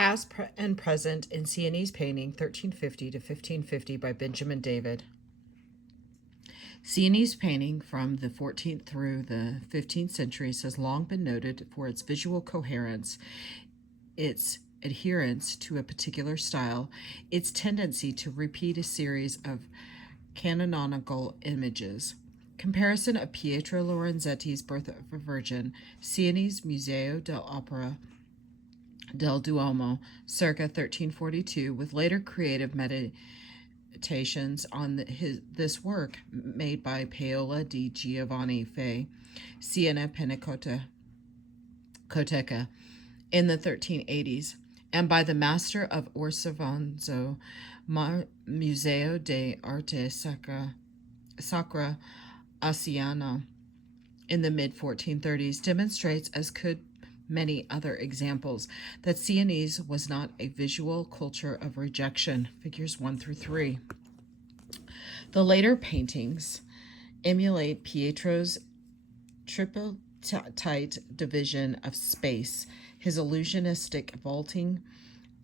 Past and Present in Sienese Painting, 1350 to 1550 by Benjamin David. Sienese painting from the 14th through the 15th centuries has long been noted for its visual coherence, its adherence to a particular style, its tendency to repeat a series of canonical images. Comparison of Pietro Lorenzetti's Birth of a Virgin, Sienese Museo dell'Opera del Duomo, circa 1342, with later creative meditations on this work made by Paola di Giovanni Fei, Siena Pinacoteca, in the 1380s, and by the master of Orsavanzo, Museo de Arte Sacra Asiana, in the mid-1430s, demonstrates, as could many other examples, that Sienese was not a visual culture of rejection, figures 1 through 3. The later paintings emulate Pietro's tripartite division of space, his illusionistic vaulting,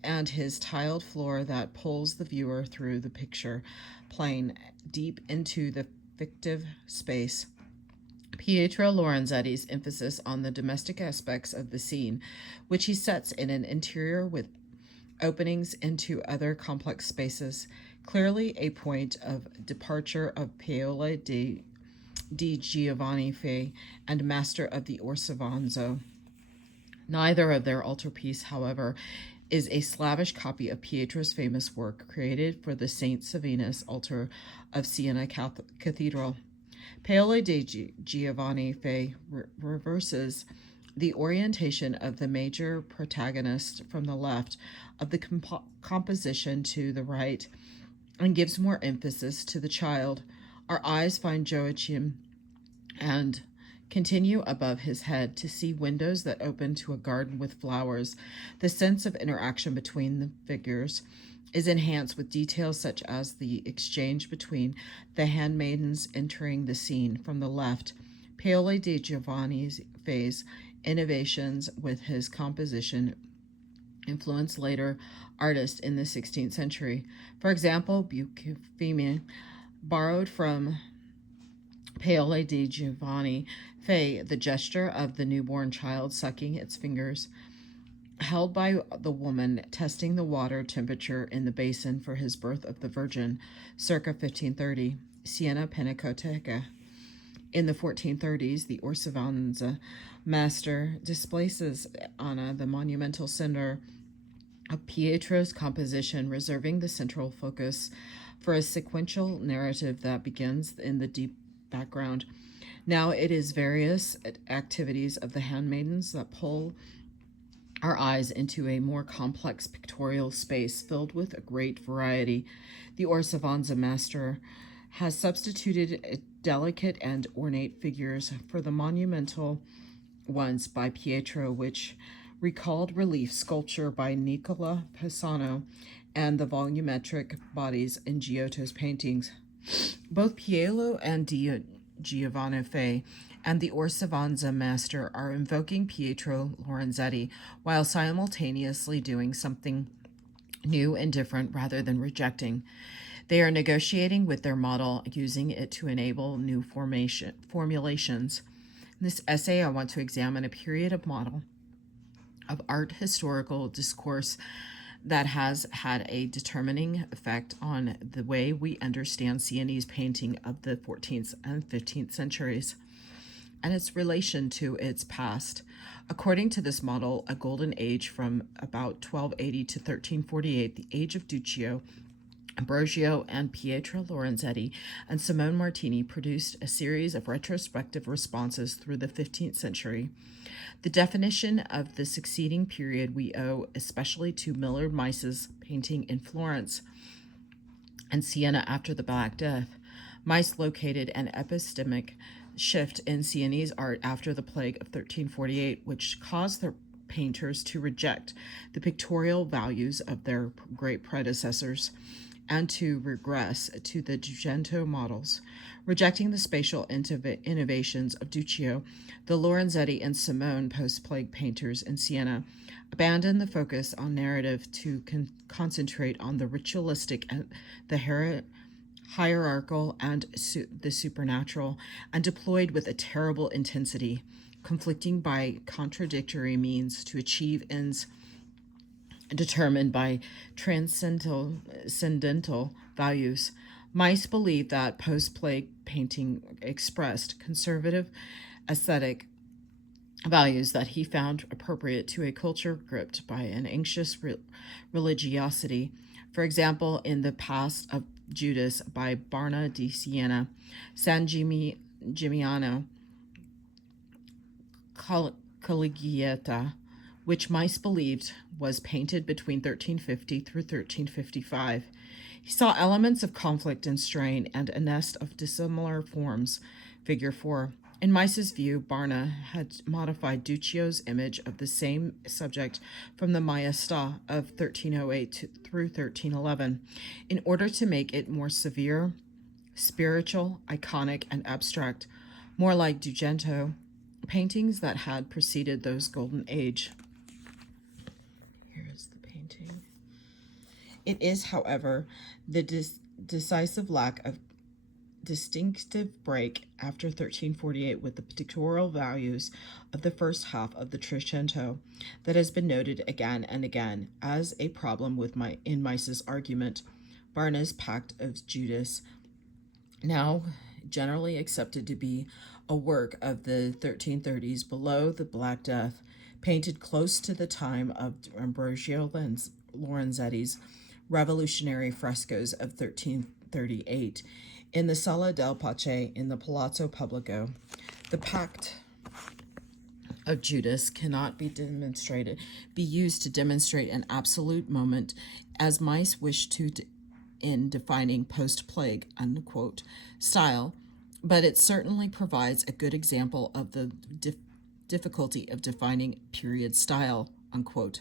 and his tiled floor that pulls the viewer through the picture plane deep into the fictive space. Pietro Lorenzetti's emphasis on the domestic aspects of the scene, which he sets in an interior with openings into other complex spaces, clearly a point of departure of Paola di Giovanni Fei and master of the Orsavanzo. Neither of their altarpiece, however, is a slavish copy of Pietro's famous work created for the Saint Savinus altar of Siena Cathedral. Paola di Giovanni Fei reverses the orientation of the major protagonist from the left of the composition to the right and gives more emphasis to the child. Our eyes find Joachim and continue above his head to see windows that open to a garden with flowers. The sense of interaction between the figures is enhanced with details such as the exchange between the handmaidens entering the scene from the left. Paola di Giovanni Fei's innovations with his composition influenced later artists in the 16th century. For example, Buffoni borrowed from Paola di Giovanni Fei the gesture of the newborn child sucking its fingers, held by the woman testing the water temperature in the basin for his birth of the Virgin, circa 1530, Siena Pinacoteca. In the 1430s, the Orsavanza master displaces Anna, the monumental center of Pietro's composition, reserving the central focus for a sequential narrative that begins in the deep background. Now it is various activities of the handmaidens that pull our eyes into a more complex pictorial space filled with a great variety. The Orsavanza master has substituted delicate and ornate figures for the monumental ones by Pietro, which recalled relief sculpture by Nicola Pisano and the volumetric bodies in Giotto's paintings. Both Piero and Giovanni Fei and the Orsavanza master are invoking Pietro Lorenzetti while simultaneously doing something new and different rather than rejecting. They are negotiating with their model, using it to enable new formulations. In this essay, I want to examine a period of model of art historical discourse that has had a determining effect on the way we understand Sienese painting of the 14th and 15th centuries and its relation to its past. According to this model, a golden age from about 1280 to 1348, the age of Duccio, Ambrogio, and Pietro Lorenzetti, and Simone Martini produced a series of retrospective responses through the 15th century. The definition of the succeeding period we owe especially to Millard Meiss's painting in Florence and Siena after the Black Death. Meiss located an epistemic shift in Sienese art after the plague of 1348, which caused the painters to reject the pictorial values of their great predecessors. and to regress to the Gigento models. Rejecting the spatial innovations of Duccio, the Lorenzetti and Simone post-plague painters in Siena abandoned the focus on narrative to concentrate on the ritualistic, the hierarchical, and the supernatural, and deployed with a terrible intensity, conflicting by contradictory means to achieve ends determined by transcendental values. Mies believed that post-plague painting expressed conservative aesthetic values that he found appropriate to a culture gripped by an anxious religiosity. For example, in The Past of Judas by Barna di Siena, San Gimignano Collegiata, which Mies believed was painted between 1350 through 1355. He saw elements of conflict and strain and a nest of dissimilar forms. Figure 4. In Mies's view, Barna had modified Duccio's image of the same subject from the Maestà of 1308 through 1311 in order to make it more severe, spiritual, iconic, and abstract, more like Gigento paintings that had preceded those golden age. Here is the painting. It is, however, the decisive lack of distinctive break after 1348 with the pictorial values of the first half of the Trecento that has been noted again and again as a problem with in Mies's argument. Barna's Pact of Judas, now generally accepted to be a work of the 1330s below the Black Death, painted close to the time of Ambrogio Lorenzetti's revolutionary frescoes of 1338 in the Sala del Pace in the Palazzo Pubblico. The Pact of Judas cannot be used to demonstrate an absolute moment, as Mies wished to in defining post-plague, unquote, style, but it certainly provides a good example of the difficulty of defining period style, unquote.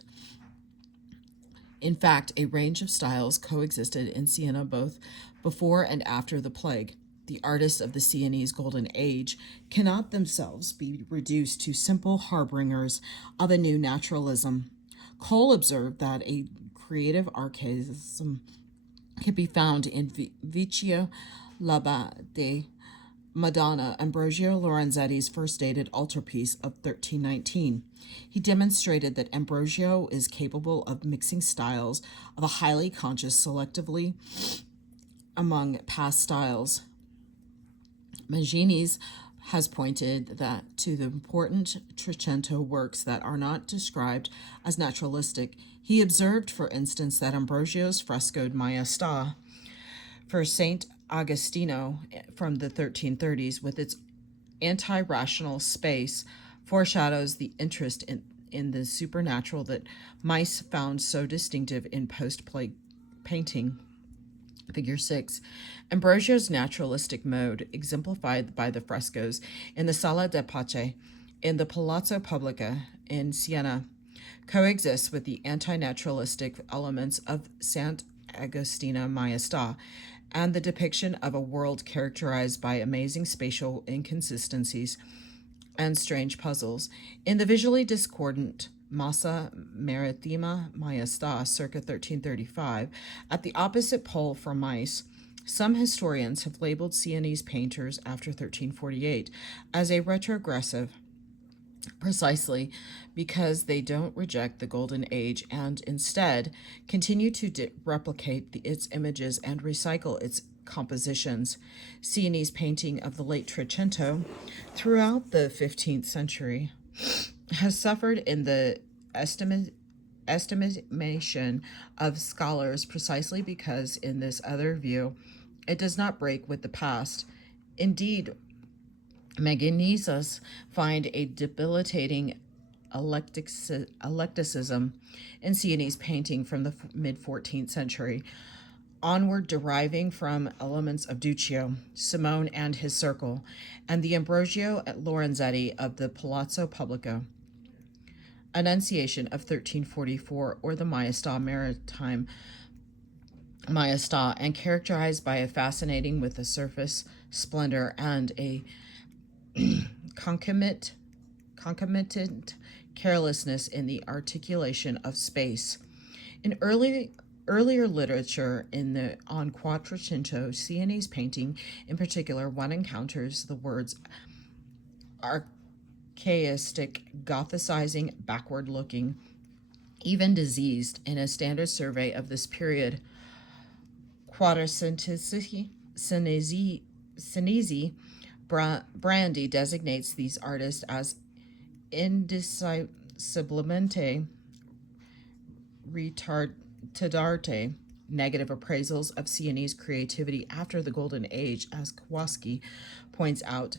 In fact, a range of styles coexisted in Siena both before and after the plague. The artists of the Sienese Golden Age cannot themselves be reduced to simple harbingers of a new naturalism. Cole observed that a creative archaism can be found in Vecchio Labate Madonna, Ambrogio Lorenzetti's first dated altarpiece of 1319. He demonstrated that Ambrogio is capable of mixing styles of a highly conscious selectively among past styles. Magini's has pointed that to the important Trecento works that are not described as naturalistic. He observed, for instance, that Ambrogio's frescoed Maestà for Saint Agostino from the 1330s, with its anti-rational space, foreshadows the interest in the supernatural that Mies found so distinctive in post-plague painting. Figure 6. Ambrogio's naturalistic mode, exemplified by the frescoes in the Sala del Pace in the Palazzo Pubblico in Siena, coexists with the anti-naturalistic elements of Sant' Agostino Maestà and the depiction of a world characterized by amazing spatial inconsistencies and strange puzzles. In the visually discordant Massa Marittima Maestà, circa 1335, at the opposite pole from Mies, some historians have labeled Sienese painters after 1348 as a retrogressive, precisely because they don't reject the Golden Age and instead continue to replicate its images and recycle its compositions. Sienese painting of the late Trecento throughout the 15th century has suffered in the estimation of scholars precisely because, in this other view, it does not break with the past. Indeed, Maginises find a debilitating eclecticism in Sienese painting from the mid-14th century onward, deriving from elements of Duccio, Simone and his circle, and the Ambrogio Lorenzetti of the Palazzo Pubblico. Annunciation of 1344, or the Maestà Maritime Maesta, and characterized by a fascinating with a surface splendor and a concomitant carelessness in the articulation of space. In earlier literature on Quattrocento Sienese painting in particular, one encounters the words archaistic, gothicizing, backward looking, even diseased in a standard survey of this period. Quattrocenteschi Sienese Brandy designates these artists as indisciblemente retardate, negative appraisals of Sienese creativity after the Golden Age, as Kowalski points out,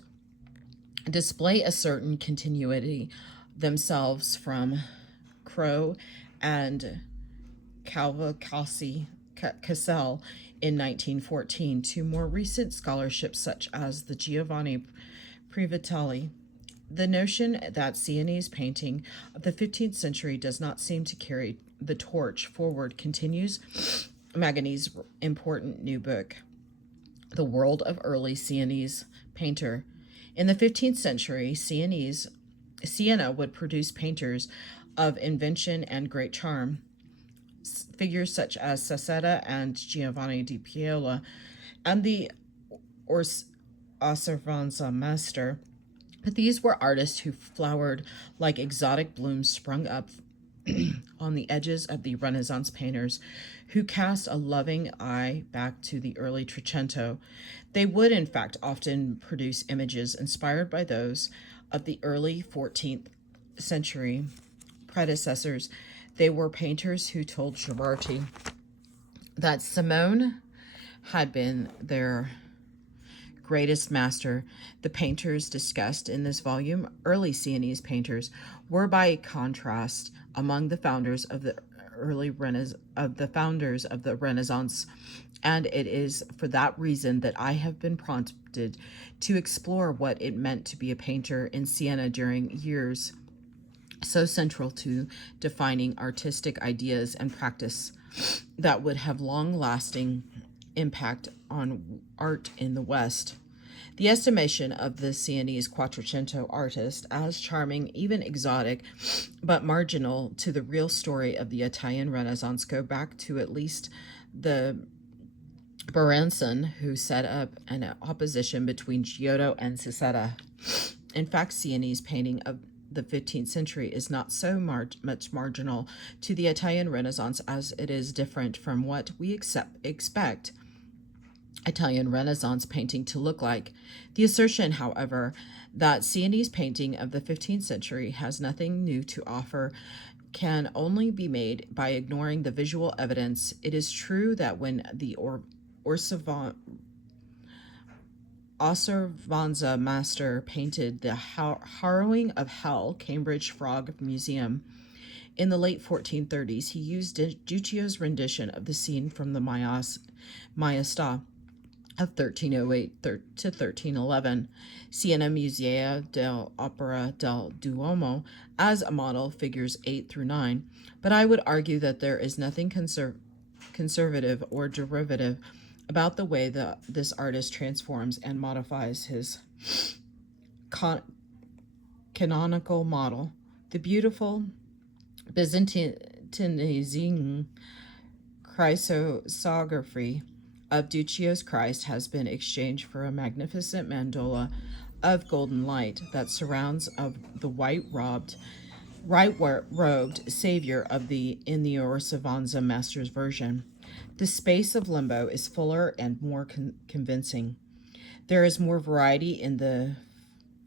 display a certain continuity themselves from Crow and Cassel in 1914 to more recent scholarships such as the Giovanni Privatelli. The notion that Sienese painting of the 15th century does not seem to carry the torch forward continues Magani's important new book, The World of Early Sienese Painter. In the 15th century, Siena would produce painters of invention and great charm. Figures such as Sassetta and Giovanni di Piola and the Osservanza master. But these were artists who flowered like exotic blooms sprung up on the edges of the Renaissance painters, who cast a loving eye back to the early Trecento. They would, in fact, often produce images inspired by those of the early 14th century predecessors. They were painters who told Ghiberti that Simone had been their greatest master. The painters discussed in this volume, early Sienese painters, were by contrast among the founders of the Renaissance, and it is for that reason that I have been prompted to explore what it meant to be a painter in Siena during years so central to defining artistic ideas and practice that would have long-lasting impact on art in the West. The estimation of the Sienese Quattrocento artist as charming, even exotic, but marginal to the real story of the Italian Renaissance go back to at least the Berenson, who set up an opposition between Giotto and Sassetta. In fact, Sienese painting of the 15th century is not so much marginal to the Italian Renaissance as it is different from what we expect Italian Renaissance painting to look like. The assertion, however, that Sienese painting of the 15th century has nothing new to offer can only be made by ignoring the visual evidence. It is true that when the Osservanza master painted the Harrowing of Hell, Cambridge Frog Museum, in the late 1430s, he used Duccio's rendition of the scene from the Maestà of 1308 to 1311, Siena Musea dell'Opera del Duomo, as a model, figures 8 through 9. But I would argue that there is nothing conservative or derivative about the way that this artist transforms and modifies his canonical model. The beautiful Byzantine chrysosography of Duccio's Christ has been exchanged for a magnificent mandola of golden light that surrounds of the white-robed Savior in the Orsavanza master's version. The space of limbo is fuller and more convincing. There is more variety in the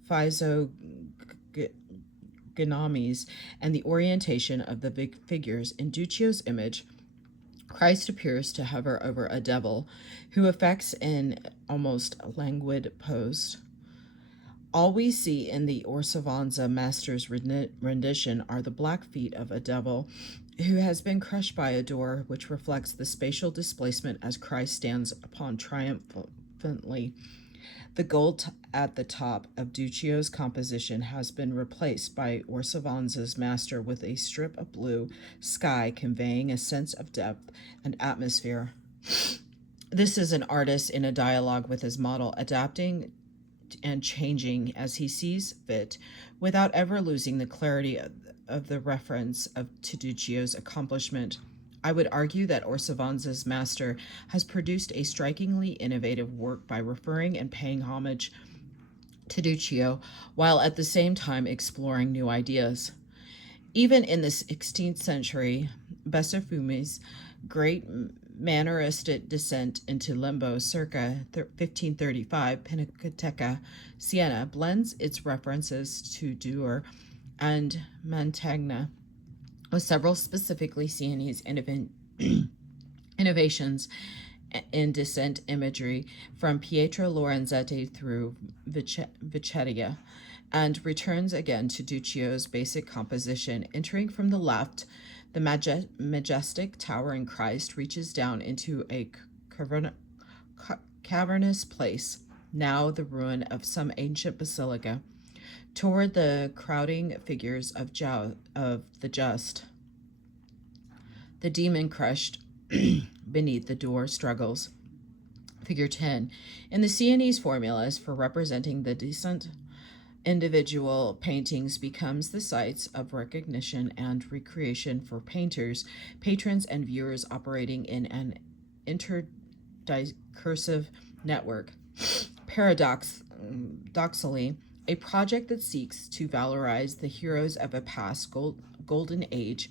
physiognomies and the orientation of the big figures. In Duccio's image, Christ appears to hover over a devil who affects an almost languid pose. All we see in the Orsavanza master's rendition are the black feet of a devil who has been crushed by a door, which reflects the spatial displacement as Christ stands upon triumphantly. The gold at the top of Duccio's composition has been replaced by Orsavanza's master with a strip of blue sky conveying a sense of depth and atmosphere. This is an artist in a dialogue with his model, adapting and changing as he sees fit, without ever losing the clarity of the reference of Tiducio's accomplishment. I would argue that Orsavanza's master has produced a strikingly innovative work by referring and paying homage to Duccio, while at the same time exploring new ideas. Even in the 16th century, Besafumi's great manneristic descent into limbo circa 1535, Pinacoteca, Siena, blends its references to Durer and Mantegna with several specifically Sienese innovations in descent imagery from Pietro Lorenzetti through Vecchia, and returns again to Duccio's basic composition. Entering from the left, the majestic towering Christ reaches down into a cavernous place, now the ruin of some ancient basilica, toward the crowding figures of the just. The demon crushed beneath the door struggles. Figure 10. In the Sienese formulas for representing the descent, individual paintings becomes the sites of recognition and recreation for painters, patrons, and viewers operating in an interdiscursive network. Paradoxically, a project that seeks to valorize the heroes of a past golden age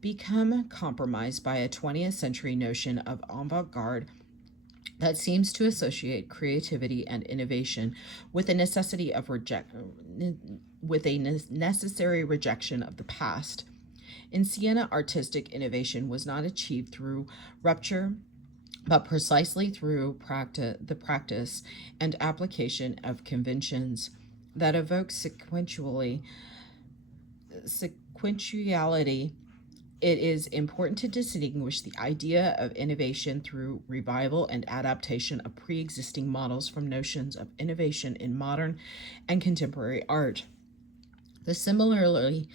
become compromised by a 20th century notion of avant-garde that seems to associate creativity and innovation with a necessary rejection of the past. In Siena, artistic innovation was not achieved through rupture, but precisely through the practice and application of conventions that evoke sequentiality. It is important to distinguish the idea of innovation through revival and adaptation of pre-existing models from notions of innovation in modern and contemporary art. The similarity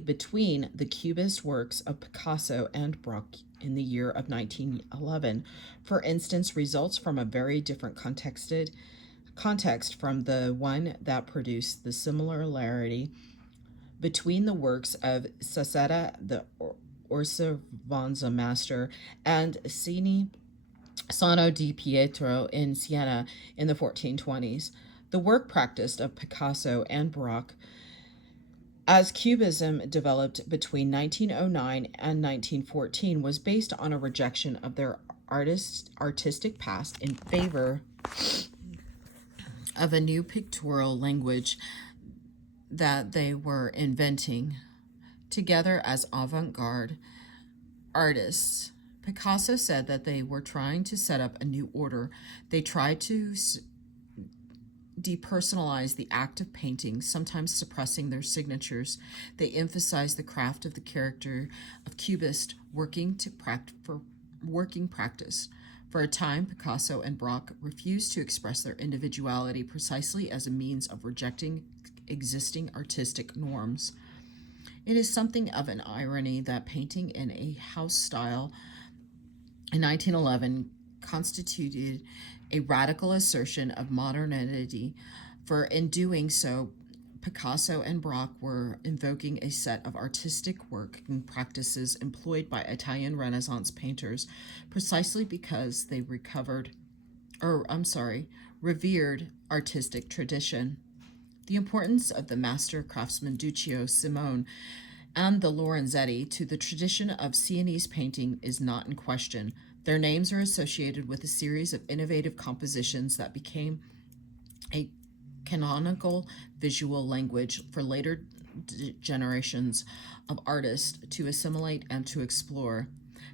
between the Cubist works of Picasso and Braque in the year of 1911, for instance, results from a very different context from the one that produced the similarity between the works of Sasetta, the Orsavanza master, and Sano di Pietro in Siena in the 1420s. The work practiced of Picasso and Braque as Cubism developed between 1909 and 1914 was based on a rejection of their artistic past in favor of a new pictorial language that they were inventing together as avant-garde artists. Picasso said that they were trying to set up a new order. They tried to depersonalize the act of painting, sometimes suppressing their signatures. They emphasized the craft of the character of Cubist working practice. For a time, Picasso and Braque refused to express their individuality precisely as a means of rejecting existing artistic norms. It is something of an irony that painting in a house style in 1911 constituted a radical assertion of modernity, for in doing so, Picasso and Braque were invoking a set of artistic working practices employed by Italian Renaissance painters precisely because they revered artistic tradition. The importance of the master craftsman Duccio, Simone, and the Lorenzetti to the tradition of Sienese painting is not in question. Their names are associated with a series of innovative compositions that became a canonical visual language for later generations of artists to assimilate and to explore.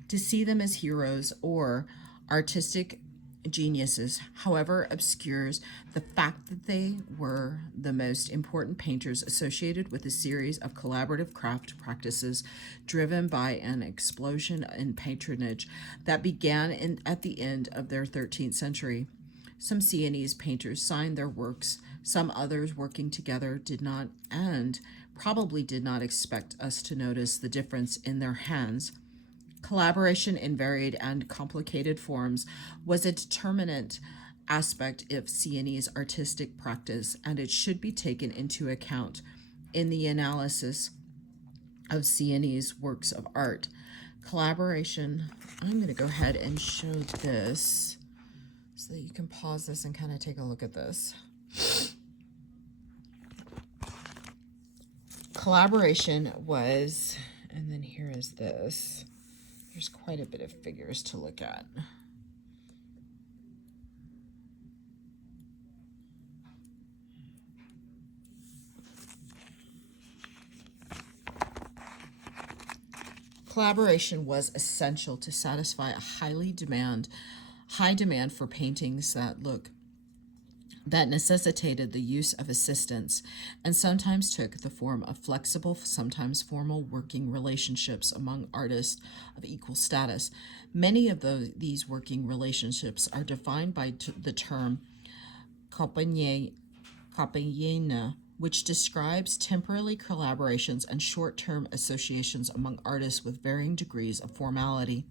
To see them as heroes or artistic geniuses, however, obscures the fact that they were the most important painters associated with a series of collaborative craft practices driven by an explosion in patronage that began at the end of their 13th century. Some Sienese painters signed their works, some others working together did not, and probably did not expect us to notice the difference in their hands. Collaboration in varied and complicated forms was a determinant aspect of Sienese artistic practice, and it should be taken into account in the analysis of Sienese works of art. Collaboration, I'm going to go ahead and show this so that you can pause this and kind of take a look at this. Collaboration was, and then here is this. There's quite a bit of figures to look at. Collaboration was essential to satisfy a high demand for paintings that necessitated the use of assistants and sometimes took the form of flexible, sometimes formal working relationships among artists of equal status. Many of these working relationships are defined by the term compagnena, which describes temporary collaborations and short-term associations among artists with varying degrees of formality.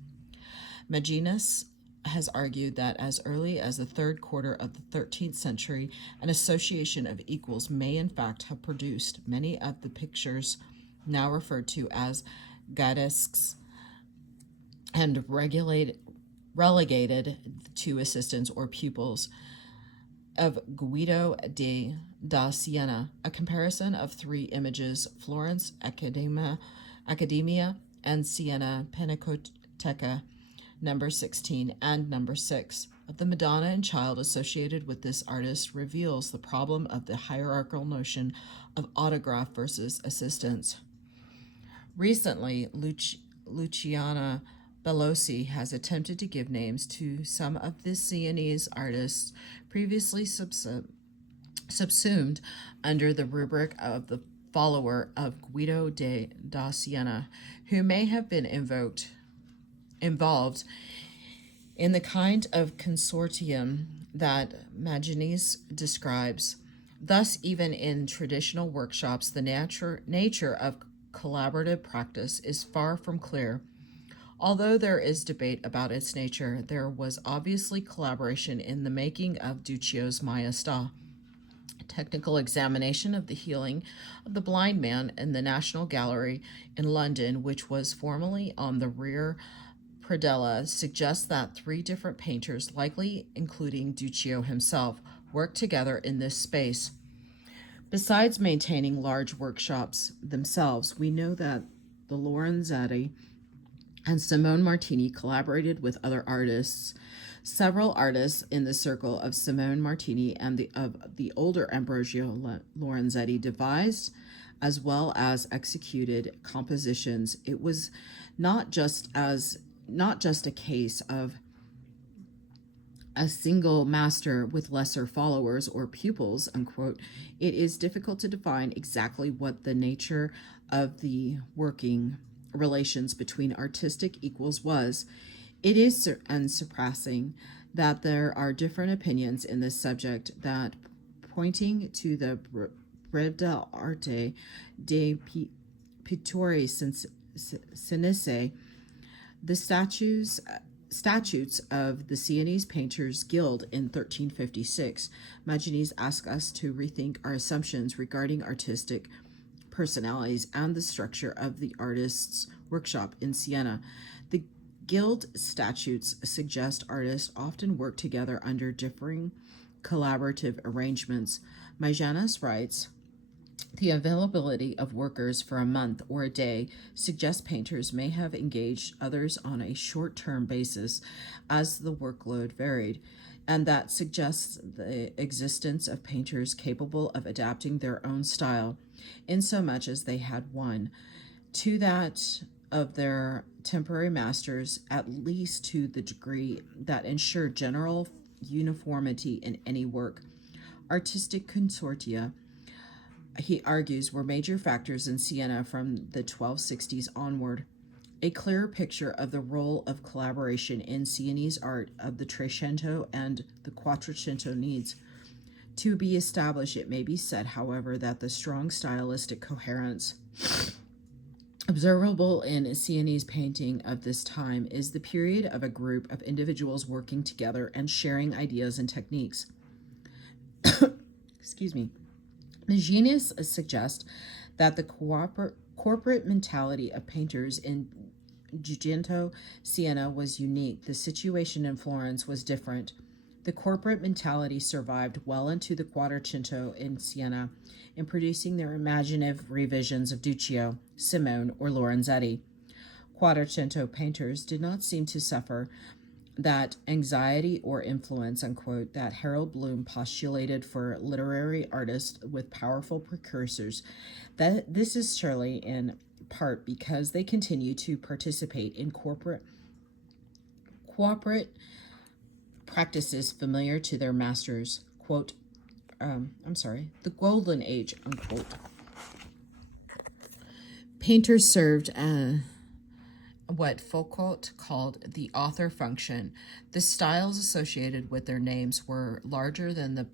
Maginus has argued that as early as the third quarter of the 13th century, an association of equals may in fact have produced many of the pictures now referred to as gadesques and relegated to assistants or pupils of Guido da Siena. A comparison of three images, Florence Academia and Siena Pinacoteca, number 16 and number 6, of the Madonna and Child associated with this artist reveals the problem of the hierarchical notion of autograph versus assistance. Recently, Luciana Bellosi has attempted to give names to some of the Sienese artists previously subsumed under the rubric of the follower of Guido da Siena, who may have been involved in the kind of consortium that Maginus describes. Thus, even in traditional workshops, the nature of collaborative practice is far from clear. Although there is debate about its nature, there was obviously collaboration in the making of Duccio's Maestà. Technical examination of the healing of the blind man in the National Gallery in London, which was formerly on the rear predella, suggests that three different painters, likely including Duccio himself, worked together in this space. Besides maintaining large workshops themselves, we know that the Lorenzetti and Simone Martini collaborated with other artists. Several artists in the circle of Simone Martini and of the older Ambrogio Lorenzetti devised as well as executed compositions. It was not just a case of a single master with lesser followers or pupils, unquote. It is difficult to define exactly what the nature of the working relations between artistic equals was. It is unsurprising that there are different opinions in this subject, that pointing to the Breve Arte dei Pittori Sienese, the statutes of the Sienese Painters Guild in 1356, Maginus asks us to rethink our assumptions regarding artistic personalities and the structure of the artist's workshop in Siena. The Guild statutes suggest artists often work together under differing collaborative arrangements. Maginus writes, the availability of workers for a month or a day suggests painters may have engaged others on a short-term basis as the workload varied, and that suggests the existence of painters capable of adapting their own style, insomuch as they had one, to that of their temporary masters, at least to the degree that ensured general uniformity in any work. Artistic consortia, he argues, were major factors in Siena from the 1260s onward. A clearer picture of the role of collaboration in Sienese art of the Trecento and the Quattrocento needs to be established. It may be said, however, that the strong stylistic coherence Observable in Sienese painting of this time is the period of a group of individuals working together and sharing ideas and techniques. Excuse me. The genius suggests that the corporate mentality of painters in Gigento, Siena was unique. The situation in Florence was different. The corporate mentality survived well into the Quattrocento in Siena in producing their imaginative revisions of Duccio, Simone, or Lorenzetti. Quattrocento painters did not seem to suffer that anxiety or influence, unquote, that Harold Bloom postulated for literary artists with powerful precursors. That this is surely in part because they continue to participate in corporate practices familiar to their masters, quote, the golden age, unquote. Painters served what Foucault called the author function. The styles associated with their names were larger than the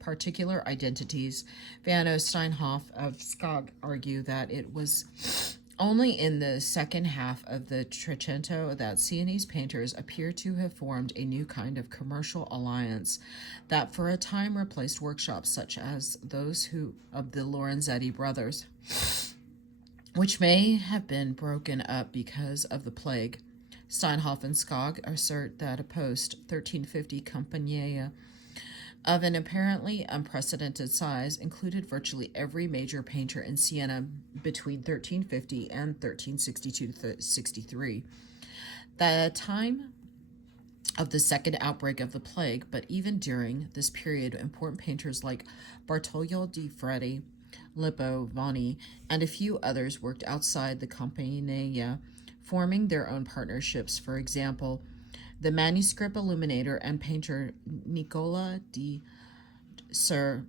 particular identities. Van O. Steinhoff of Skog argue that it was only in the second half of the Trecento that Sienese painters appear to have formed a new kind of commercial alliance that for a time replaced workshops such as those of the Lorenzetti brothers, which may have been broken up because of the plague. Steinhoff and Skog assert that a post-1350 Compagnia of an apparently unprecedented size included virtually every major painter in Siena between 1350 and 1362 to 63. The time of the second outbreak of the plague, but even during this period, important painters like Bartolomeo di Freddi, Lippo, Vanni, and a few others worked outside the Compagnia, forming their own partnerships. For example, the manuscript illuminator and painter Nicola di Ser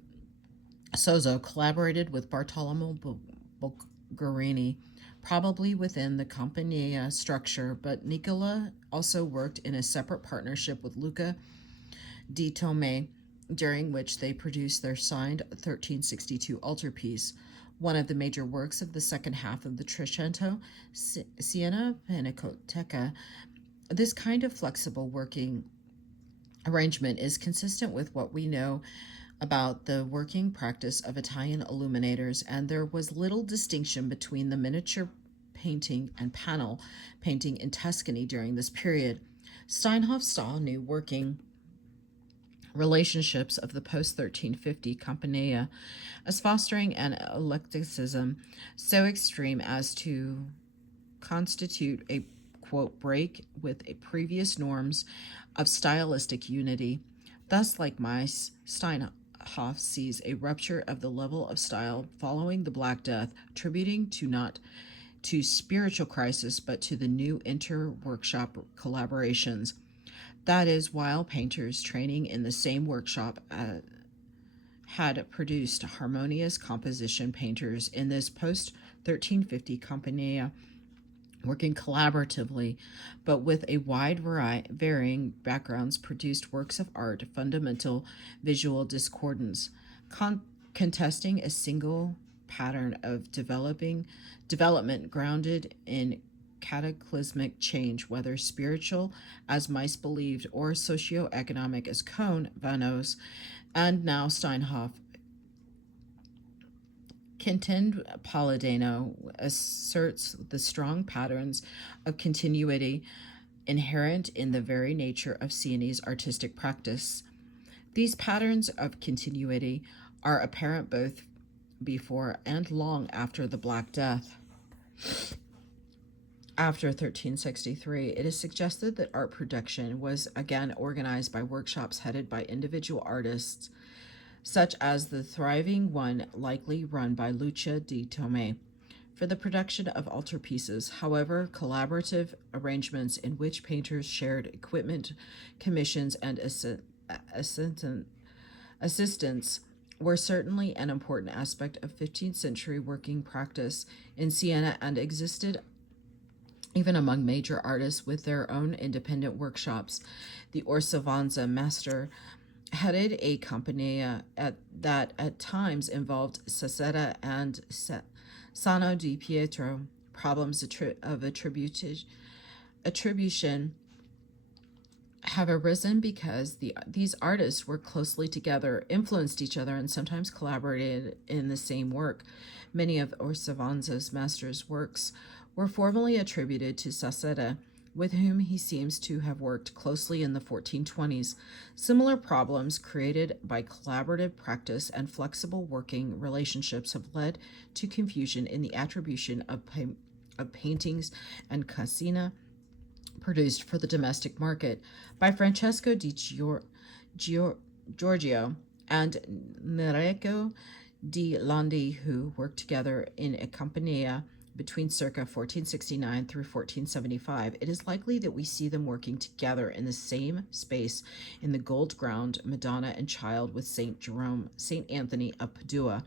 Sozo collaborated with Bartolomeo Bulgarini, probably within the Compagnia structure, but Nicola also worked in a separate partnership with Luca di Tome, during which they produced their signed 1362 altarpiece, one of the major works of the second half of the Trecento, Siena Pinacoteca. This kind of flexible working arrangement is consistent with what we know about the working practice of Italian illuminators, and there was little distinction between the miniature painting and panel painting in Tuscany during this period. Steinhoff saw new working relationships of the post 1350 Compagnia as fostering an eclecticism so extreme as to constitute a, quote, break with a previous norms of stylistic unity. Thus, like Mies, Steinhoff sees a rupture of the level of style following the Black Death, attributing to not to spiritual crisis but to the new inter-workshop collaborations. That is, while painters training in the same workshop had produced harmonious composition, painters in this post 1350 Compagnia working collaboratively, but with a wide varying backgrounds, produced works of art, fundamental visual discordance, contesting a single pattern of development grounded in cataclysmic change, whether spiritual, as Mies believed, or socio-economic, as Kohn, Vanos, and now Steinhoff contend. Palladino asserts the strong patterns of continuity inherent in the very nature of Sienese artistic practice. These patterns of continuity are apparent both before and long after the Black Death. After 1363, it is suggested that art production was again organized by workshops headed by individual artists, such as the thriving one likely run by Lucia di Tome, for the production of altarpieces. However, collaborative arrangements in which painters shared equipment, commissions, and assistance were certainly an important aspect of 15th century working practice in Siena and existed even among major artists with their own independent workshops. The Orsavanza master headed a compagnia that at times involved Sassetta and Sano di Pietro, problems of attribution have arisen because these artists worked closely together, influenced each other, and sometimes collaborated in the same work. Many of Orsavanza's master's works were formally attributed to Saceda, with whom he seems to have worked closely in the 1420s. Similar problems created by collaborative practice and flexible working relationships have led to confusion in the attribution of paintings and casina produced for the domestic market by Francesco di Giorgio and Nereco di Landi, who worked together in a compagnia between circa 1469 through 1475. It is likely that we see them working together in the same space in the gold ground Madonna and Child with St. Jerome, St. Anthony of Padua,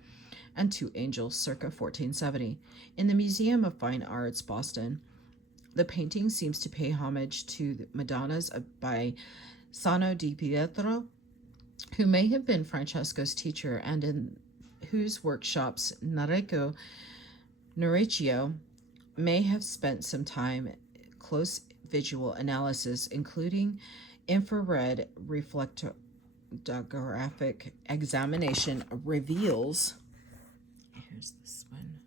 and Two Angels circa 1470. In the Museum of Fine Arts, Boston, the painting seems to pay homage to the Madonnas by Sano di Pietro, who may have been Francesco's teacher and in whose workshops Nerecio may have spent some time. Close visual analysis, including infrared reflectographic examination, reveals. Here's this one.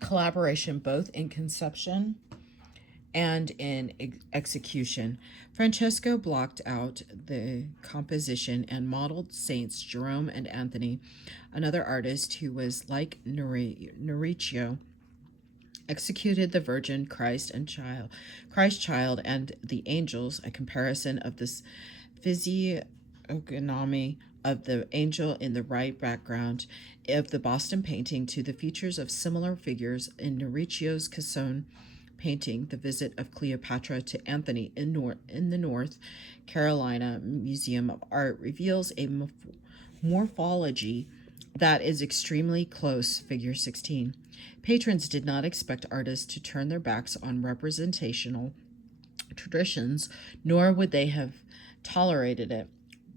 Collaboration both in conception and in execution. Francesco blocked out the composition and modeled Saints Jerome and Anthony, another artist who was like Nerecio, executed the Virgin, Christ Child, and the angels, a comparison of this physiognomy of the angel in the right background of the Boston painting to the features of similar figures in Nerecio's Cassone painting, The Visit of Cleopatra to Anthony in the North Carolina Museum of Art, reveals a morphology that is extremely close, figure 16. Patrons did not expect artists to turn their backs on representational traditions, nor would they have tolerated it.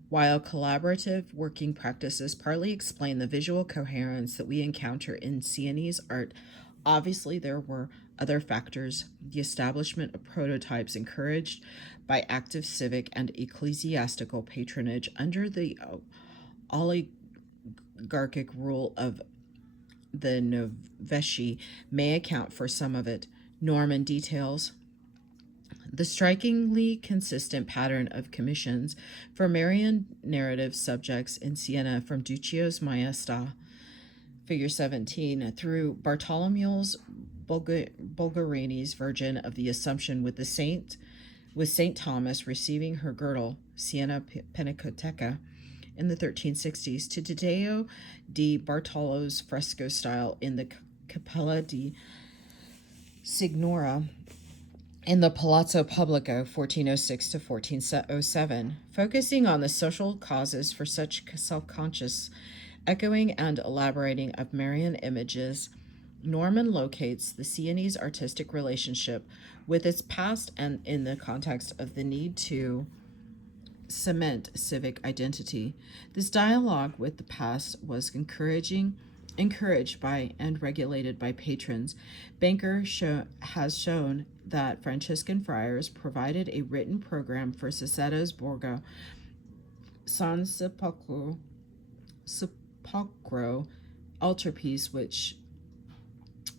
While collaborative working practices partly explain the visual coherence that we encounter in Sienese art, obviously there were other factors. The establishment of prototypes encouraged by active civic and ecclesiastical patronage under the oligarchic rule of the Novesci may account for some of it. Norman details the strikingly consistent pattern of commissions for Marian narrative subjects in Siena from Duccio's Maestà, figure 17, through Bartolomew's Bulgarini's Virgin of the Assumption with Saint Thomas receiving her girdle, Siena Pinacoteca, in the 1360s, to Taddeo di Bartolo's fresco style in the Cappella di Signora in the Palazzo Pubblico, 1406 to 1407, focusing on the social causes for such self-conscious echoing and elaborating of Marian images. Norman locates the Sienese artistic relationship with its past and in the context of the need to cement civic identity. This dialogue with the past was encouraged by and regulated by patrons. Banker has shown that Franciscan friars provided a written program for Sacedo's Borgo San Sepolcro altarpiece, which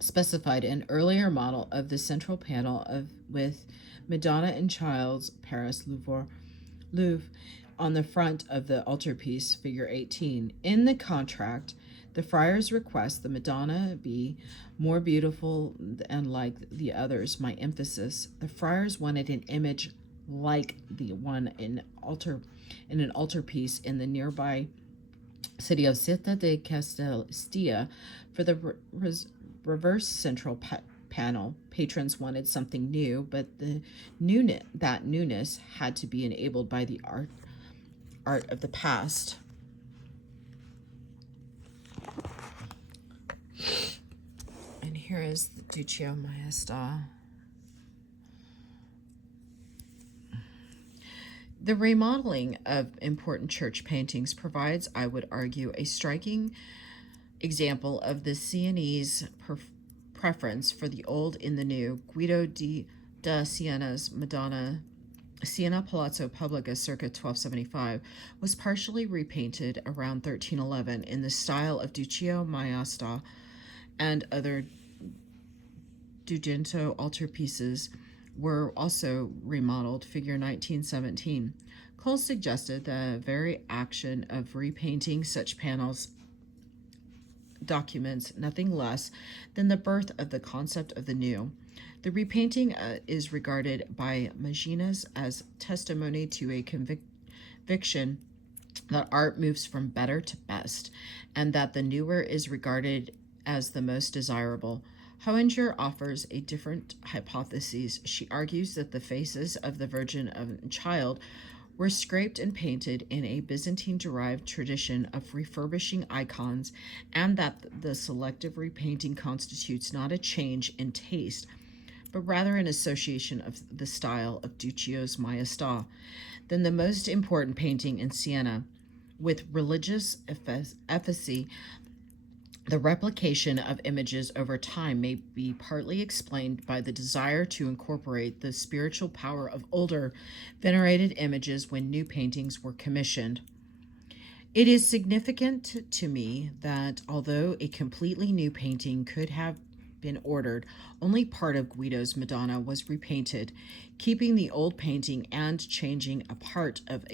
specified an earlier model of the central panel with Madonna and Child's Paris Louvre on the front of the altarpiece, figure 18. In the contract, the friars request the Madonna be more beautiful and like the others. My emphasis. The friars wanted an image like the one in an altarpiece in the nearby city of Città de Castellstia. For the reverse central panel, patrons wanted something new, but that newness had to be enabled by the art of the past. And here is the Duccio Maestà. The remodeling of important church paintings provides, I would argue, a striking example of the Sienese preference for the old in the new. Guido da Siena's Madonna Siena Palazzo Pubblica circa 1275 was partially repainted around 1311 in the style of Duccio Maestà, and other Dugento altarpieces were also remodeled, figure 1917. Cole suggested the very action of repainting such panels documents nothing less than the birth of the concept of the new. The repainting is regarded by Masinas as testimony to a conviction that art moves from better to best, and that the newer is regarded as the most desirable. Hoeninger offers a different hypothesis. She argues that the faces of the Virgin and Child were scraped and painted in a Byzantine-derived tradition of refurbishing icons, and that the selective repainting constitutes not a change in taste, but rather an association of the style of Duccio's Maestà. Then the most important painting in Siena, with religious efficacy, the replication of images over time may be partly explained by the desire to incorporate the spiritual power of older, venerated images when new paintings were commissioned. It is significant to me that although a completely new painting could have been ordered, only part of Guido's Madonna was repainted, keeping the old painting and changing a part of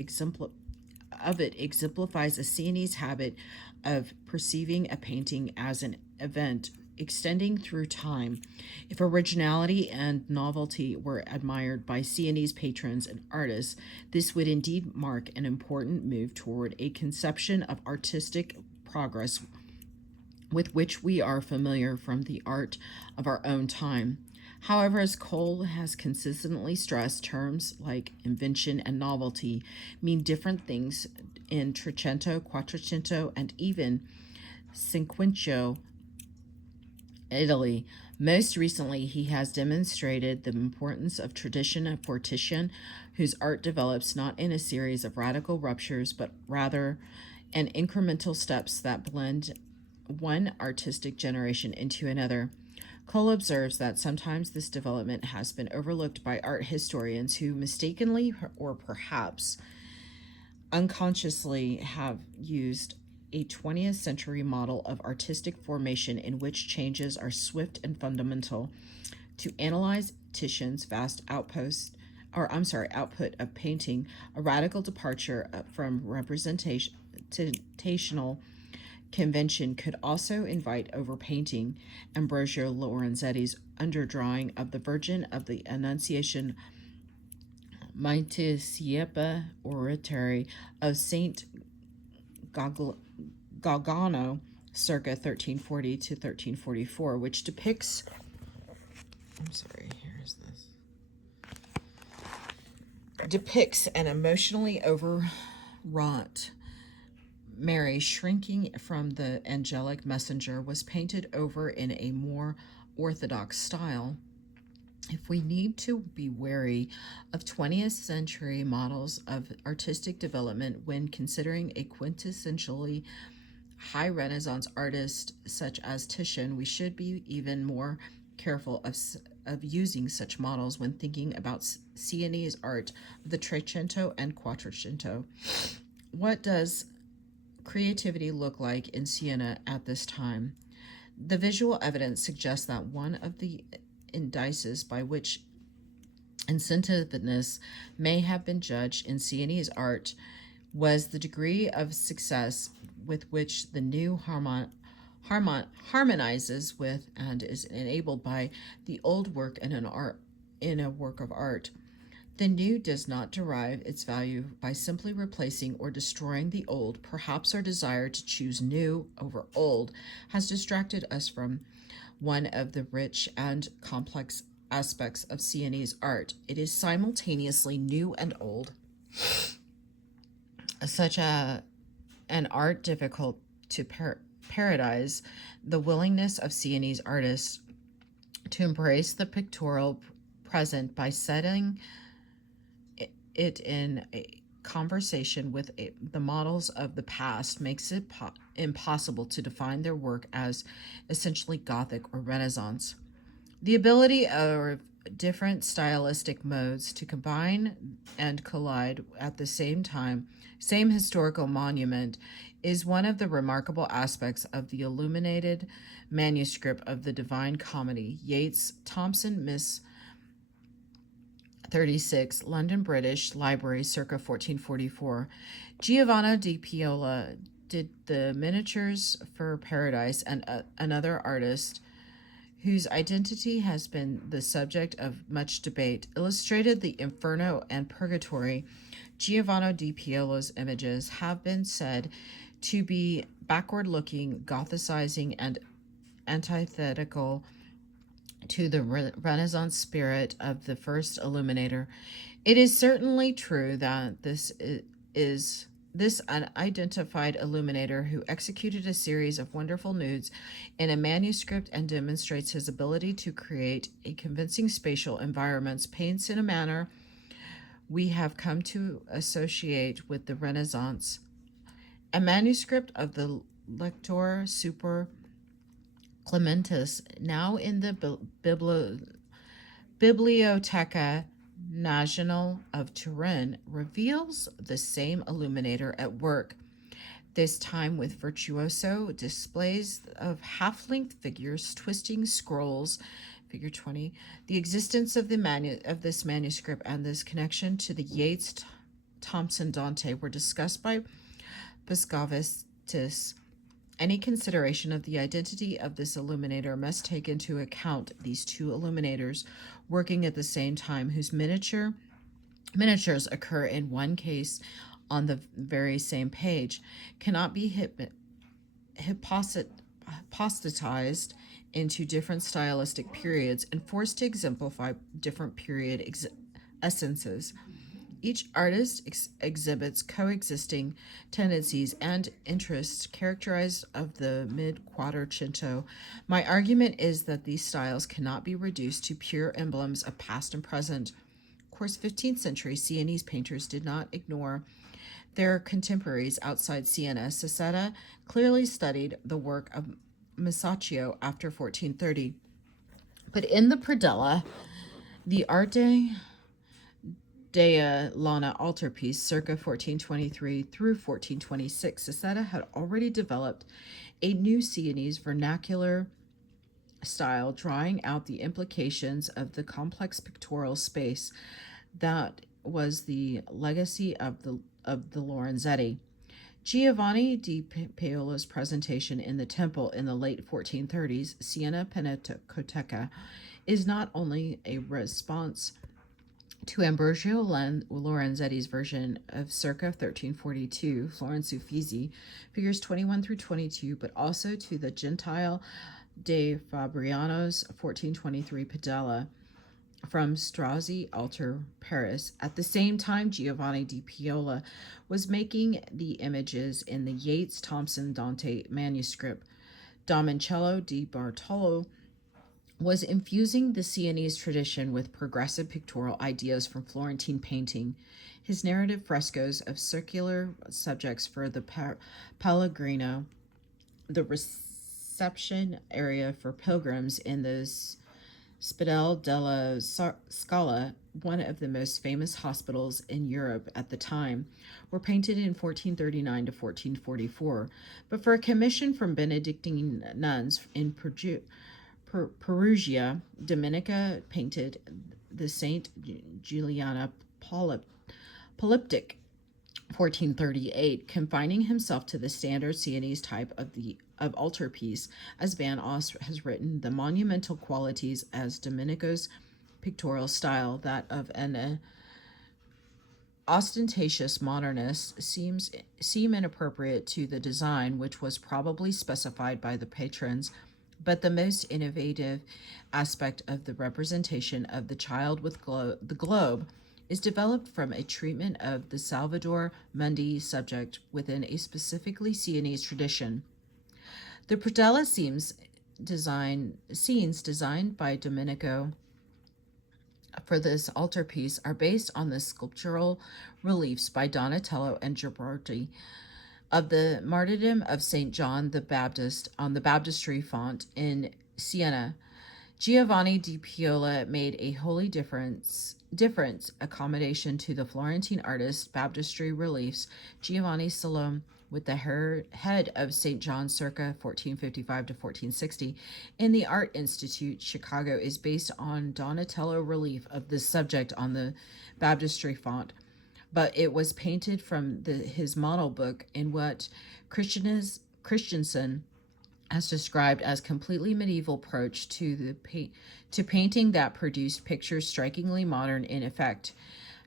it exemplifies a Sienese habit of perceiving a painting as an event extending through time. If originality and novelty were admired by Sienese patrons and artists, this would indeed mark an important move toward a conception of artistic progress with which we are familiar from the art of our own time. However, as Cole has consistently stressed, terms like invention and novelty mean different things in Trecento, Quattrocento, and even Cinquecento Italy. Most recently, he has demonstrated the importance of tradition and Fortitian, whose art develops not in a series of radical ruptures, but rather in incremental steps that blend one artistic generation into another. Cole observes that sometimes this development has been overlooked by art historians who mistakenly or perhaps unconsciously have used a 20th century model of artistic formation in which changes are swift and fundamental to analyze Titian's vast output of painting. A radical departure from representational convention could also invite overpainting. Ambrosio Lorenzetti's underdrawing of the Virgin of the Annunciation Monte Oratory of Saint Galgano circa 1340 to 1344, which depicts depicts an emotionally overwrought Mary shrinking from the angelic messenger, was painted over in a more orthodox style. If we need to be wary of 20th century models of artistic development when considering a quintessentially high Renaissance artist such as Titian, we should be even more careful of using such models when thinking about Sienese art of the Trecento and Quattrocento. What does creativity look like in Siena at this time? The visual evidence suggests that one of the indices by which incentiveness may have been judged in Sienese art was the degree of success with which the new harmonizes with and is enabled by the old work in a work of art. The new does not derive its value by simply replacing or destroying the old. Perhaps our desire to choose new over old has distracted us from one of the rich and complex aspects of Sienese art. It is simultaneously new and old, such an art difficult to parodize. The willingness of Sienese artists to embrace the pictorial present by setting it in conversation with the models of the past makes it impossible to define their work as essentially Gothic or Renaissance. The ability of different stylistic modes to combine and collide at the same time, same historical monument, is one of the remarkable aspects of the illuminated manuscript of the Divine Comedy. Yeats, Thomson, Miss 36, London British Library, circa 1444. Giovanni di Piola did the miniatures for Paradise, and another artist whose identity has been the subject of much debate, illustrated the Inferno and Purgatory. Giovanni di Piola's images have been said to be backward-looking, Gothicizing, and antithetical to the Renaissance spirit of the first illuminator. It is certainly true that this unidentified illuminator who executed a series of wonderful nudes in a manuscript and demonstrates his ability to create a convincing spatial environments paints in a manner we have come to associate with the Renaissance. A manuscript of the Lector Super Clementis, now in the Biblioteca Nacional of Turin, reveals the same illuminator at work, this time with virtuoso displays of half-length figures twisting scrolls. Figure 20. The existence of this manuscript and this connection to the Yeats Thomson Dante were discussed by Buscavitis. Any consideration of the identity of this illuminator must take into account these two illuminators working at the same time, whose miniatures occur in one case on the very same page, cannot be hypostatized into different stylistic periods and forced to exemplify different period essences. Each artist exhibits coexisting tendencies and interests characterized of the mid-Quattrocento. My argument is that these styles cannot be reduced to pure emblems of past and present. Of course, 15th century Sienese painters did not ignore their contemporaries outside Siena. Sassetta clearly studied the work of Masaccio after 1430. But in the predella, the Arte Dea Lana altarpiece, circa 1423 through 1426, Sassetta had already developed a new Sienese vernacular style, drawing out the implications of the complex pictorial space that was the legacy of the Lorenzetti. Giovanni di Piola's presentation in the temple in the late 1430s, Siena Pinacoteca, is not only a response to Ambrogio Lorenzetti's version of circa 1342, Florence Uffizi, figures 21 through 22, but also to the Gentile de Fabriano's 1423 pedella from Strozzi Altar, Paris. At the same time, Giovanni di Piola was making the images in the Yeats Thomson Dante manuscript. Domenicello di Bartolo was infusing the Sienese tradition with progressive pictorial ideas from Florentine painting. His narrative frescoes of circular subjects for the Pellegrino, the reception area for pilgrims in the Spedale della Scala, one of the most famous hospitals in Europe at the time, were painted in 1439 to 1444. But for a commission from Benedictine nuns in Perugia, Dominica painted the Saint Juliana Polyptych, 1438, confining himself to the standard Sienese type of altarpiece. As Van Os has written, the monumental qualities as Domenico's pictorial style, that of an ostentatious modernist, seem inappropriate to the design, which was probably specified by the patrons. But the most innovative aspect of the representation of the child with the globe is developed from a treatment of the Salvator Mundi subject within a specifically Sienese tradition. The predella scenes designed by Domenico for this altarpiece are based on the sculptural reliefs by Donatello and Ghiberti of the martyrdom of St. John the Baptist on the baptistry font in Siena. Giovanni di Piola made a wholly different accommodation to the Florentine artist's baptistry reliefs. Giovanni Salome, with the head of St. John circa 1455 to 1460, in the Art Institute, Chicago, is based on Donatello relief of the subject on the baptistry font, but it was painted from his model book in what Christensen as described as completely medieval approach to painting that produced pictures strikingly modern in effect.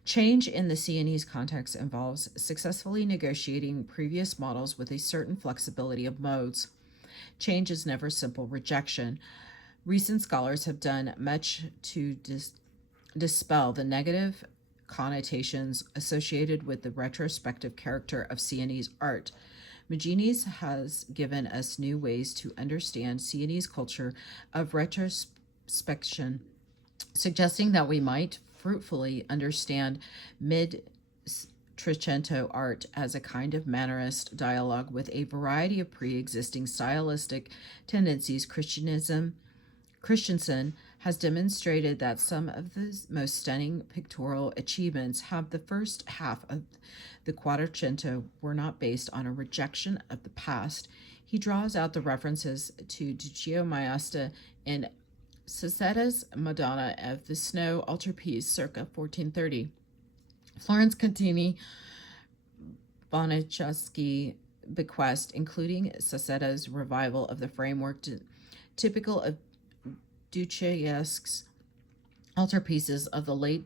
Change in the Sienese context involves successfully negotiating previous models with a certain flexibility of modes. Change is never simple rejection. Recent scholars have done much to dispel the negative connotations associated with the retrospective character of Sienese art. Magini's has given us new ways to understand Sienese culture of retrospection, suggesting that we might fruitfully understand mid Trecento art as a kind of Mannerist dialogue with a variety of pre-existing stylistic tendencies. Christensen has demonstrated that some of the most stunning pictorial achievements have the first half of the Quattrocento were not based on a rejection of the past. He draws out the references to Duccio Maesta in Sassetta's Madonna of the Snow altarpiece circa 1430. Florence Contini Bonicheschi bequest, including Sassetta's revival of the framework typical of Ducesque's altarpieces of the late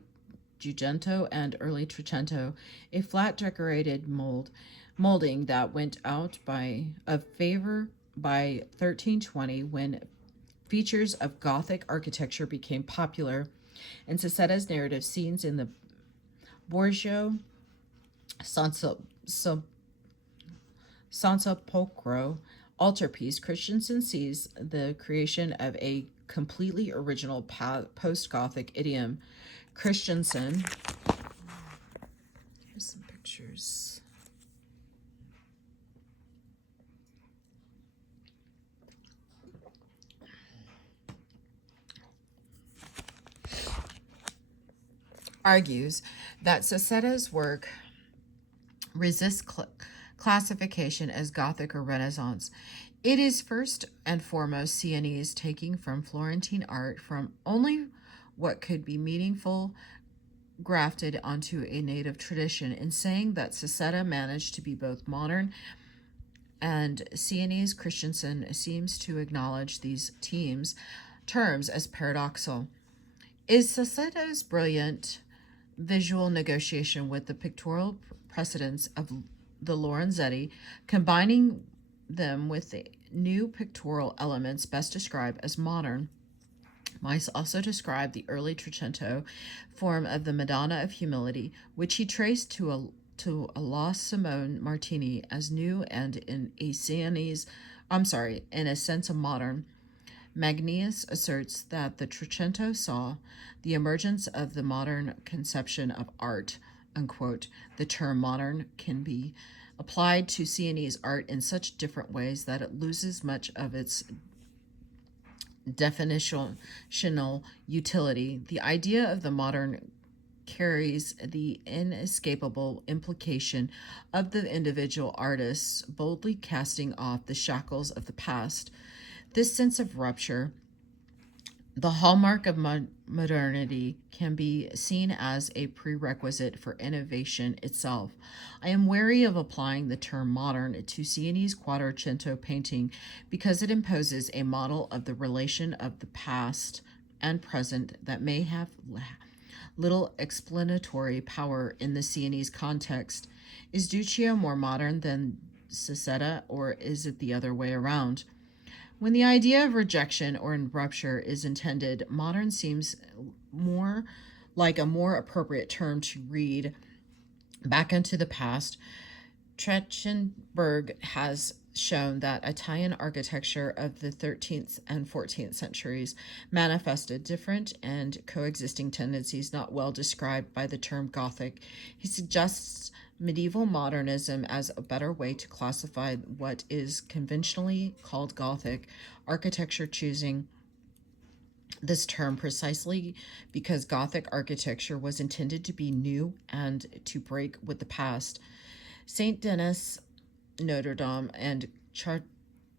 Gigento and early Trecento, a flat decorated molding that went out of favor by 1320 when features of Gothic architecture became popular. In Sassetta's narrative scenes in the Borgio Sansepolcro altarpiece, Christensen sees the creation of a completely original post-Gothic idiom. Christensen, here's some pictures. Argues that Sassetta's work resists classification as Gothic or Renaissance. It is first and foremost Sienese, taking from Florentine art from only what could be meaningful grafted onto a native tradition. In saying that Sassetta managed to be both modern and Sienese, Christensen seems to acknowledge these terms as paradoxical. Is Sassetta's brilliant visual negotiation with the pictorial precedents of the Lorenzetti, combining them with the new pictorial elements best described as modern, might also describe the early Trecento form of the Madonna of Humility, which he traced to a La Simone Martini as new and in a sense a modern. Magnius asserts that the Trecento saw the emergence of the modern conception of art, unquote. The term modern can be applied to Sienese art in such different ways that it loses much of its definitional utility. The idea of the modern carries the inescapable implication of the individual artists boldly casting off the shackles of the past. This sense of rupture, the hallmark of modernity, can be seen as a prerequisite for innovation itself. I am wary of applying the term modern to Sienese Quattrocento painting because it imposes a model of the relation of the past and present that may have little explanatory power in the Sienese context. Is Duccio more modern than Sassetta, or is it the other way around? When the idea of rejection or rupture is intended, modern seems more like a more appropriate term to read back into the past. Trachtenberg has shown that Italian architecture of the 13th and 14th centuries manifested different and coexisting tendencies not well described by the term Gothic. He suggests medieval modernism as a better way to classify what is conventionally called Gothic architecture, choosing this term precisely because Gothic architecture was intended to be new and to break with the past. St. Denis, Notre Dame, and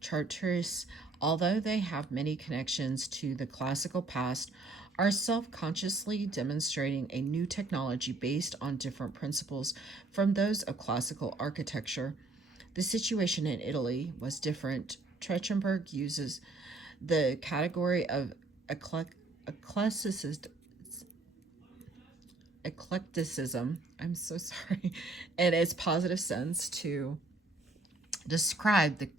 Chartres, although they have many connections to the classical past, are self consciously demonstrating a new technology based on different principles from those of classical architecture. The situation in Italy was different. Trachtenberg uses the category of eclecticism, I'm so sorry, in its positive sense to describe the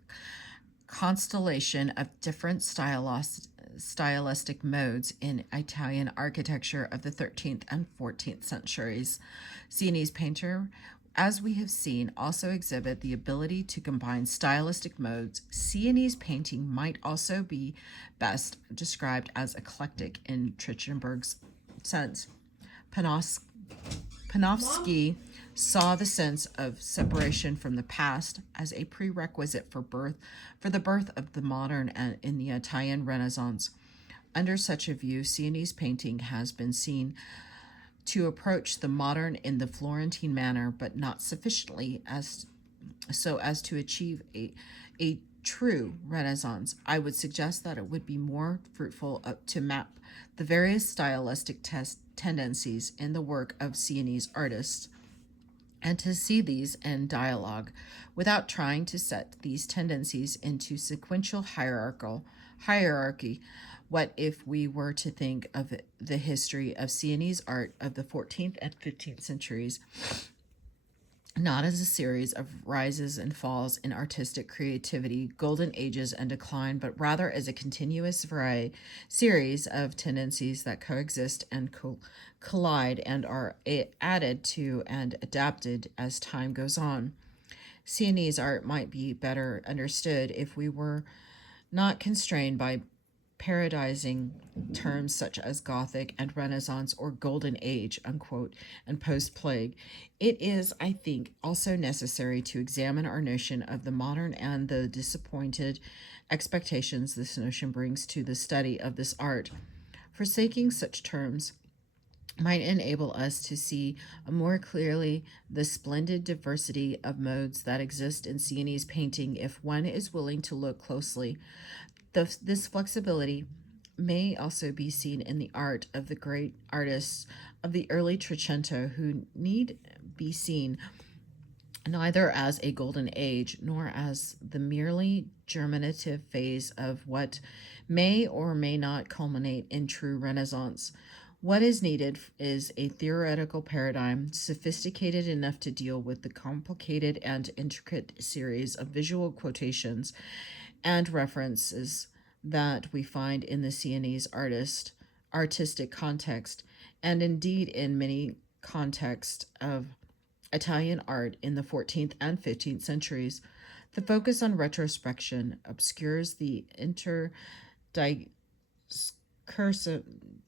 constellation of different stylistic modes in Italian architecture of the 13th and 14th centuries. Sienese painter, as we have seen, also exhibit the ability to combine stylistic modes. Sienese painting might also be best described as eclectic in Trachtenberg's sense. Panofsky saw the sense of separation from the past as a prerequisite for the birth of the modern and in the Italian Renaissance. Under such a view, Sienese painting has been seen to approach the modern in the Florentine manner, but not sufficiently as to achieve a true Renaissance. I would suggest that it would be more fruitful to map the various stylistic tendencies in the work of Sienese artists and to see these in dialogue without trying to set these tendencies into sequential hierarchy. What if we were to think of the history of Sienese art of the 14th and 15th centuries not as a series of rises and falls in artistic creativity, golden ages and decline, but rather as a continuous series of tendencies that coexist and collide and are added to and adapted as time goes on? Sienese art might be better understood if we were not constrained by parodizing terms such as Gothic and Renaissance or Golden Age, unquote, and post Plague. It is, I think, also necessary to examine our notion of the modern and the disappointed expectations this notion brings to the study of this art. Forsaking such terms might enable us to see more clearly the splendid diversity of modes that exist in Sienese painting if one is willing to look closely. This flexibility may also be seen in the art of the great artists of the early Trecento, who need be seen neither as a golden age nor as the merely germinative phase of what may or may not culminate in true Renaissance. What is needed is a theoretical paradigm sophisticated enough to deal with the complicated and intricate series of visual quotations and references that we find in the Sienese artistic context, and indeed in many contexts of Italian art in the 14th and 15th centuries. The focus on retrospection obscures the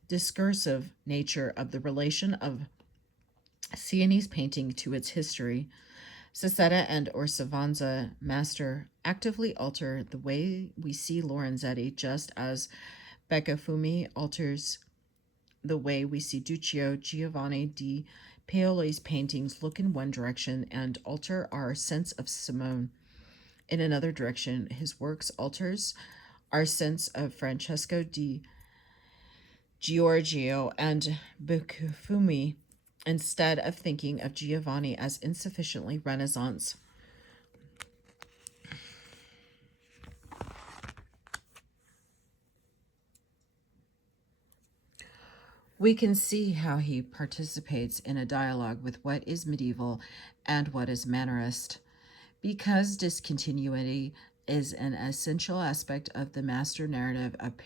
discursive nature of the relation of Sienese painting to its history. Sassetta and Orsavanza master actively alter the way we see Lorenzetti, just as Beccafumi alters the way we see Duccio. Giovanni di Paoli's paintings look in one direction and alter our sense of Simone. In another direction, his works alters our sense of Francesco di Giorgio and Beccafumi instead of thinking of Giovanni as insufficiently Renaissance. We can see how he participates in a dialogue with what is medieval and what is Mannerist. Because discontinuity is an essential aspect of the master narrative of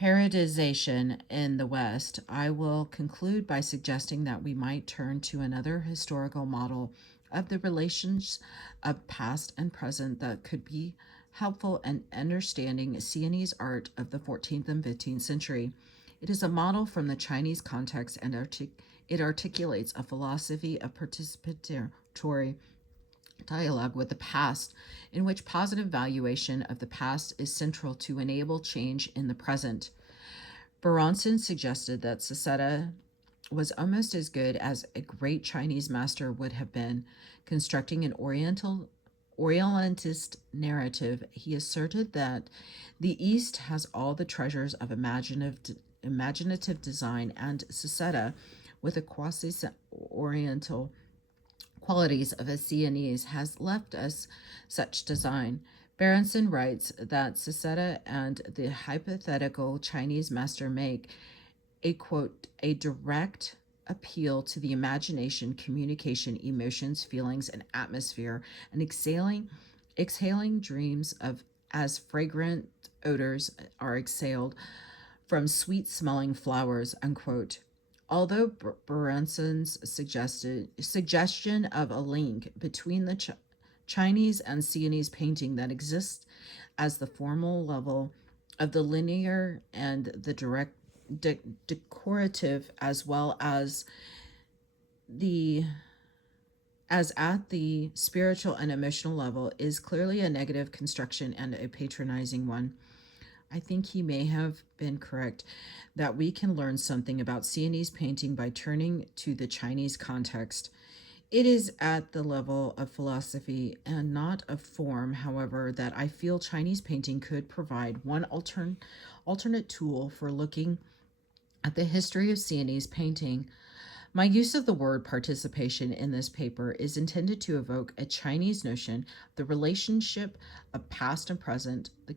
parodization in the West, I will conclude by suggesting that we might turn to another historical model of the relations of past and present that could be helpful in understanding Sienese art of the 14th and 15th century. It is a model from the Chinese context and it articulates a philosophy of participatory dialogue with the past, in which positive valuation of the past is central to enable change in the present. Beronson suggested that Sasetta was almost as good as a great Chinese master would have been, constructing an Orientalist narrative. He asserted that the East has all the treasures of imaginative design, and Sasetta, with a quasi-Oriental qualities of a Sienese, has left us such design. Berenson writes that Sasetta and the hypothetical Chinese master make a quote, a direct appeal to the imagination, communication, emotions, feelings, and atmosphere, and exhaling dreams of as fragrant odors are exhaled from sweet smelling flowers, unquote. Although Berenson's suggestion of a link between the Chinese and Sienese painting that exists as the formal level of the linear and the direct decorative as well the as at the spiritual and emotional level is clearly a negative construction and a patronizing one. I think he may have been correct that we can learn something about Sienese painting by turning to the Chinese context. It is at the level of philosophy and not of form, however, that I feel Chinese painting could provide one alternate tool for looking at the history of Sienese painting. My use of the word participation in this paper is intended to evoke a Chinese notion, the relationship of past and present, the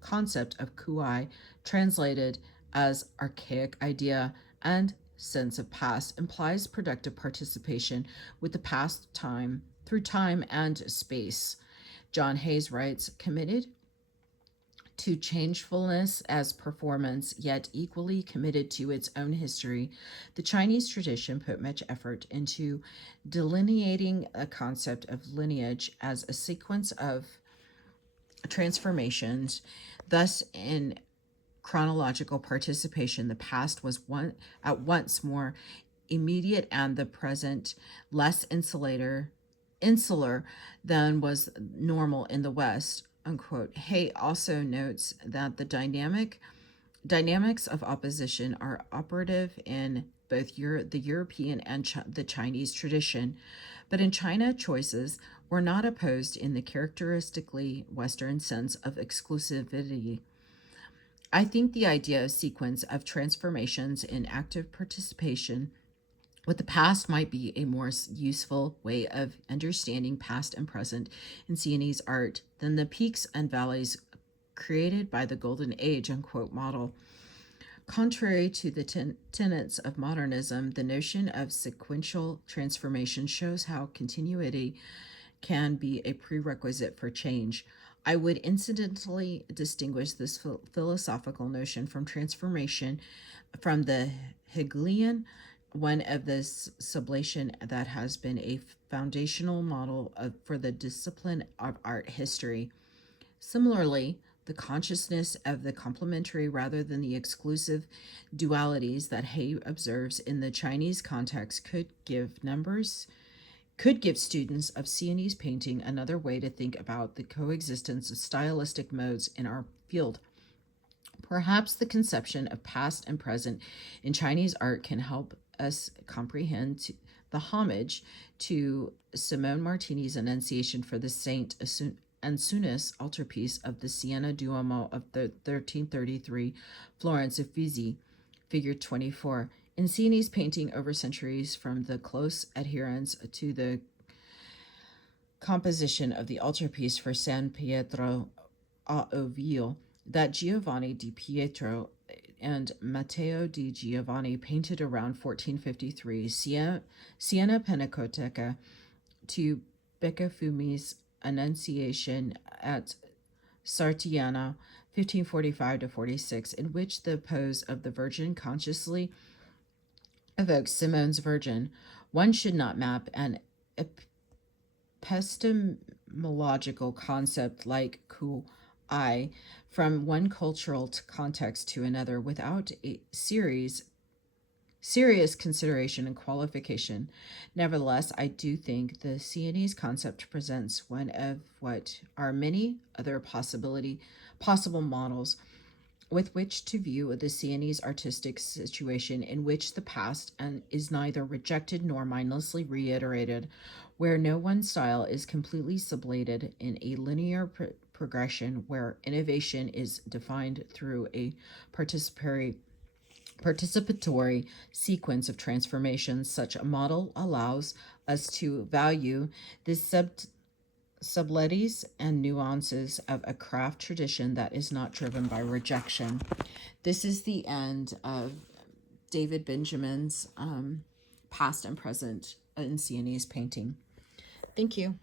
concept of kuai, translated as archaic idea, and sense of past, implies productive participation with the past time through time and space. John Hayes writes, committed to changefulness as performance, yet equally committed to its own history, the Chinese tradition put much effort into delineating a concept of lineage as a sequence of transformations. Thus, in chronological participation, the past was at once more immediate and the present less insular than was normal in the West. Unquote. Hay also notes that the dynamics of opposition are operative in both the European and the Chinese tradition, but in China, choices were not opposed in the characteristically Western sense of exclusivity. I think the idea of sequence of transformations in active participation with the past might be a more useful way of understanding past and present in Sienese art than the peaks and valleys created by the Golden Age, unquote, model. Contrary to the tenets of modernism, the notion of sequential transformation shows how continuity can be a prerequisite for change. I would incidentally distinguish this philosophical notion from transformation from the Hegelian one of the sublation that has been a foundational model for the discipline of art history. Similarly, the consciousness of the complementary rather than the exclusive dualities that Hay observes in the Chinese context could give students of Sienese painting another way to think about the coexistence of stylistic modes in our field. Perhaps the conception of past and present in Chinese art can help us comprehend the homage to Simone Martini's Annunciation for the Saint Ansunis altarpiece of the Siena Duomo of the 1333 Florence Uffizi, figure 24. In Sienese painting over centuries, from the close adherence to the composition of the altarpiece for San Pietro a Ovile, that Giovanni di Pietro and Matteo di Giovanni painted around 1453, Siena Pinacoteca to Beccafumi's Annunciation at Sartiana, 1545 to 46, in which the pose of the Virgin consciously evokes Simone's Virgin. One should not map an epistemological concept like ku-I from one cultural context to another without a serious consideration and qualification. Nevertheless, I do think the Sienese concept presents one of what are many other possible models with which to view the Sienese artistic situation in which the past and is neither rejected nor mindlessly reiterated, where no one style is completely sublated in a linear progression, where innovation is defined through a participatory sequence of transformations. Such a model allows us to value the subtleties and nuances of a craft tradition that is not driven by rejection. This is the end of David Benjamin's past and present in Sienese painting. Thank you.